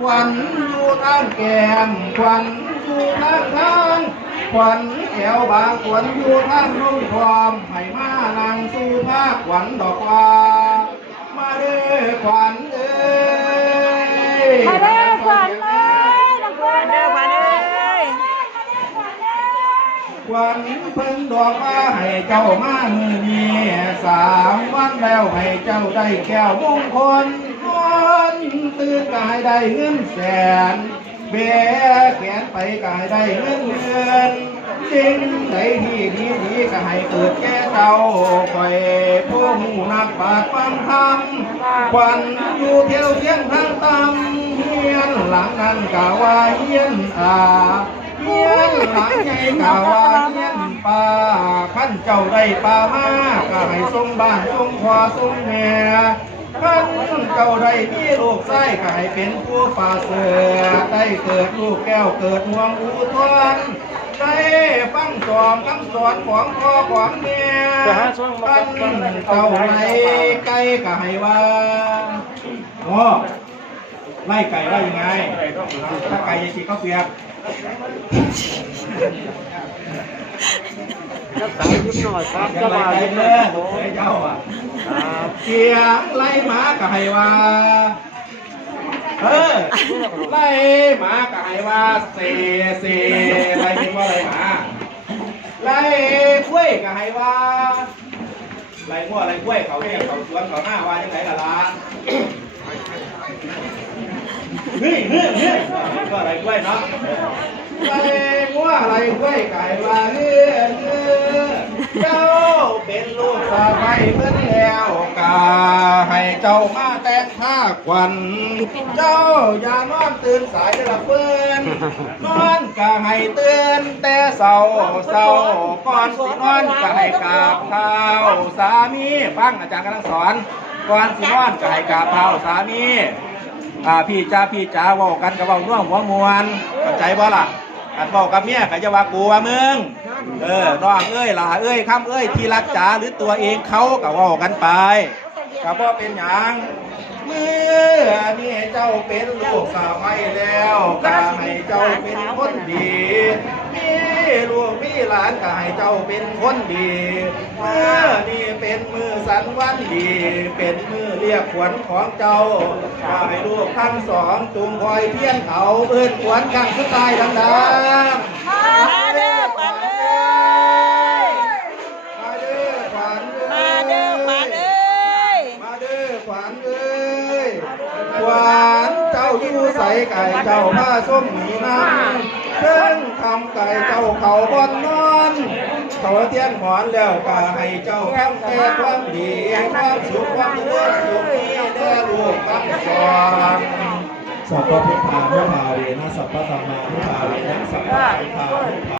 ขวัญอยู่ทางแก้มขวัญอยู่ทางทางขวัญแอวบางขวัญอยู่ทางนุ่งความให้มานั่งสู่ภาคขวัญดอกว่ามาเด้อขวัญเอ้ยมาเด้อขวัญเอ้ยดอกบัวมาเด้อขวัญเอ้ยขวัญเพิ่งดอกว่าให้เจ้ามามือนี้สามวันแล้วให้เจ้าได้แก้วมงคลคน ตื่นกายได้เงินแสนเบแขนไปกายได้เงินเดือนสิ่งใดที่ดีดีก็ให้เกิดแก่เจ้าคอยผู้หูนักบาดฟังธรรมควันอยู่เที่ยวเที่ยงทางตำเฮียนหลังนั้นกะว่าเฮียนอาเฮียนหลังใหญ่กะว่าเฮียนป่าขั้นเจ้าได้ป่ามาก็ให้ทรงบ้านทรงพ่อทรงแม่ ขันเจ้าได้มีลูกไส้ก็ให้เป็นผู้ป่าเสือได้เกิดลูกแก้วเกิดห่วงอุทวนได้ฟังสอนคำสอนของพ่อของแม่ขันเจ้าในไก่ก็ให้ว่าโอ้ไล่ไก่ว่ายังไง ถ้าไก่จะฉีกข้าวเปียกรักษายิ้มหน่อยครับอย่าสไล่บายไก่ยิ้มเลเลยยเฮ้ยเจ้าอะครับ เสียงไล่หมาก็ให้ว่าเออไล่หมาก็ให้ว่าเสเสไล่เป็นว่าไล่หมาไล่กล้วยก็ให้ว่าไล่มั่วไล่กล้วยเขาเนี่ยเขาสวนเขาหน้าว่าจังไงล่ะล่ะเฮ้ยเฮ้ยเฮ้ยก็ไล่กล้วยเนาะไล่มั่วไล่กล้วยก็ให้ว่าเฮ้ยเฮ้ยเจ้าเป็นลูกสะใภ้เพิ่นแล้วกาให้เจ้ามาแต่งผ้าควัน เจ้าอย่านอนตื่นสายเด้อละเพิ่นนอนก็ให้ตื่นแต่เศร้าเศร้าก่อนสินอนก็ให้กราบเท้าสามีฟังอาจารย์กำลังสอนก่อนสินอนก็ให้กราบเท้าสามีอ่าพี่จ้าพี่จ้าเว้ากันกับเว้าน่วงหัวมวนเข้าใจบ่ล่ะอันเว้ากับเมียก็จะว่ากูว่ามึง เออน้องเอ้ยหล่าเอ้ยคำเอ้ยที่รักจ๋าหรือตัวเองเขาก็ว้ากันไปก็บ่เป็นหยังเมื่อนี่เจ้าเป็นลูกสาวไม่แล้วก็ให้เจ้าเป็นคนดีมีลูกมีหลานก็ให้เจ้าเป็นคนดีเมื่อนี่เป็นมือสันวันดี เป็นมือเรียกขวัญของเจ้าก็ให้ลูกทั้งสองจุงคอยเพี้ยนเขาเอื้นขวัญกันสุดท้ายดังๆ ขวัญเจ้าอยู่ใส่ไก่เจ้าผ้าส้มหมีน้ำเพิ่งทำไก่เจ้าเขาบอนนอนเขาเทียนหอนแล้วก็ให้เจ้าทำแต่ความดีความสุขความเจริญสุขนี้แด่ลูกทั้งสองสัพพะพุทธานุภาเวนะสัพพะธรรมานุภาเวนะสัพพะสังฆานุภา